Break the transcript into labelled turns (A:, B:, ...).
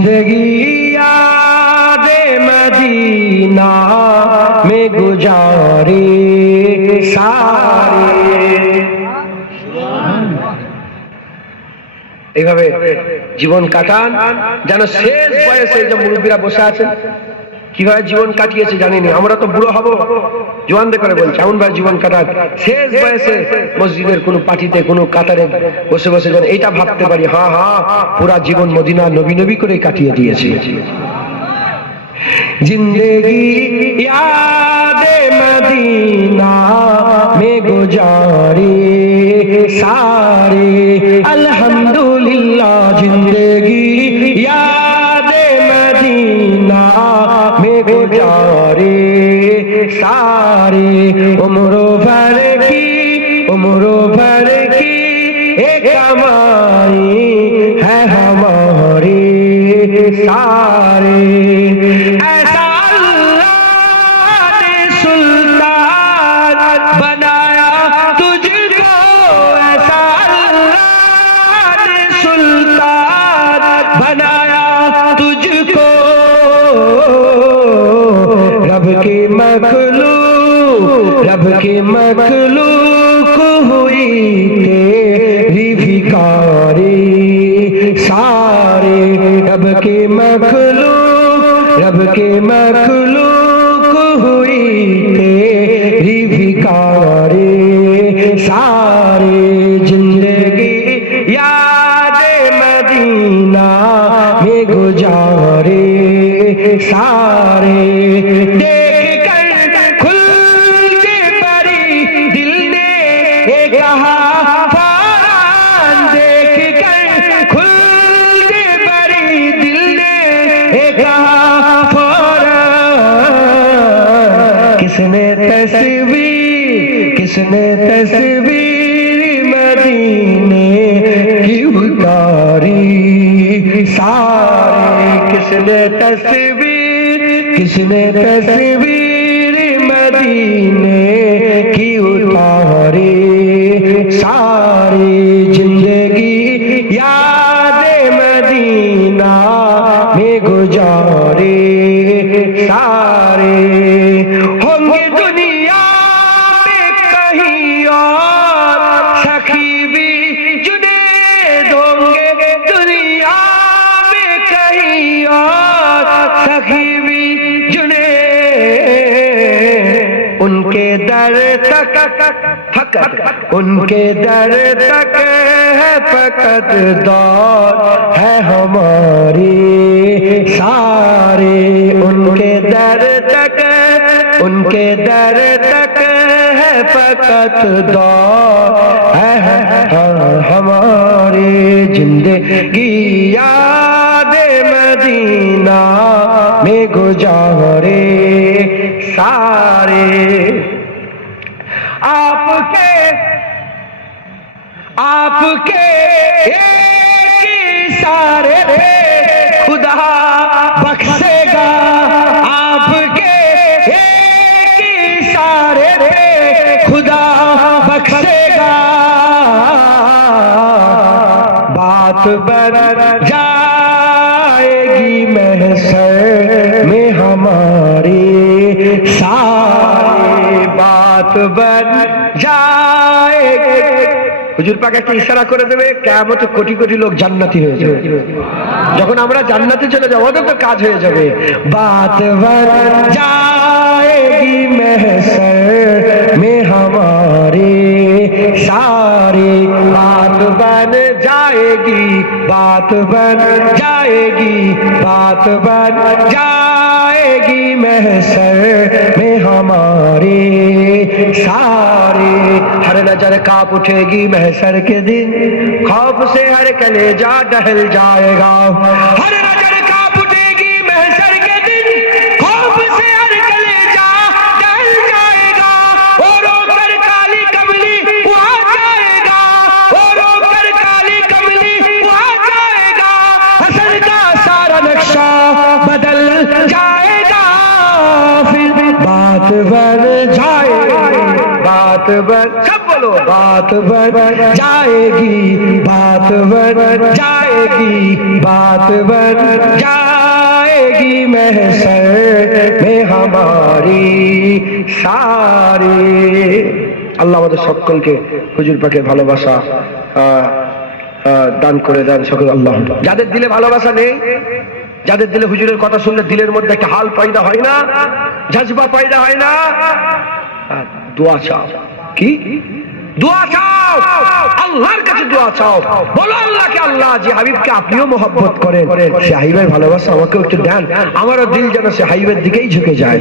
A: जिंदगी याद मदीना में गुजारे सारे
B: এইভাবে জীবন কাটান যেন শেষ বয়সে যে মুরব্বীরা বসে আছেন কিভাবে জীবন কাটিয়েছে জানিনি আমরা তো বুড়ো হব জোয়ানদের করে বলছে এমন ভাই, জীবন কাটার শেষ বয়সে মসজিদের কোনো পার্টিতে, কোনো কাতারে বসে বসে যেন এটা ভাবতে পারি। হা হা, পুরা জীবন মদিনা নবী নবী করে কাটিয়ে দিয়েছে।
A: জিন্দেগি ইয়াদে মদিনা মে গুজারি সারে। আলহামদুলিল্লাহ, জিন্দেগি ইয়া উমর ফারকি উমর ফারকি এ কামাই হ্যাঁ, হ্যাঁ হমারি সারে। के मखलूक हुई तेरी भिकारी सारे रब के मखलूक, रब के मखलूक हुई तेरी भिकारी सारे ज़िंदगी याद मदीना में गुजारे। सारे देख तस्वीर, किसने तस्वीर मदीने की उतारी? सारे किसने तस्वीर किसने तस्वीर मदीने की उतारी? सारी ज़िंदगी उनके दर तक फकत उनके दर तक है फकत दौर है हमारी। सारे उनके दर तक उनके दर तक है फकत दौर है, हमारी। ज़िंदगी याद मदीना में गुजारे सारे आपके आपके एक इशारे पे खुदा बख्शेगा। आपके एक इशारे पे खुदा बख्शेगा। बात बन जाएगी महसर में हमारी सारी बात बन जाएगी
B: হুজুর পাক একটা ইশারা করে দেবে কেমত কোটি কোটি লোক জান্নাতি হয়ে যাবে। যখন আমরা জান্নাতে চলে যাব, ওদের তো কাজ হয়ে যাবে।
A: বাত যায়গি মেহসর মে হামারে, সারে বাত বন যায়গি, বাত বন যায়গি, বাত বন যায়গি মেহসর মে হামারে, সারে नज़र काप उठेगी महसर के दिन। खौफ से हर कलेजा डहल जाएगा। हर नज़र काप उठेगी महसर के दिन। खौफ से हर कलेजा डहल जाएगा। और कर काली कमली वहाँ जाएगा। और कर काली कमली वहाँ जाएगा। हसन का सारा नक्शा बदल जाएगा। फिर बात बन जाए। बात बन सब बोलो বলো बात बन जाएगी बात बन जाएगी बात बन जाएगी महशर में हमारी सारी
B: আল্লাহ আমাদের সকলকে হুজুর পাকের ভালোবাসা আহ, আহ, দান করে দেন সকল আল্লাহ যাদের দিলে ভালোবাসা নেই যাদের দিলে হুজুরের কথা শুনলে দিলের মধ্যে একটা হাল পয়দা হয় না জজবা পয়দা হয় না আহ, দোয়া চাও কি? দোয়া চাও। আল্লাহর কাছে দোয়া চাও। বলো আল্লাহকে, আল্লাহ যে হাবিবকে আপনিও মোহব্বত করেন, সে হাবিবের ভালোবাসা আমাকেও একটু দেন। আমারও দিল যেন সে হাবিবের দিকেই ঝুঁকে যায়।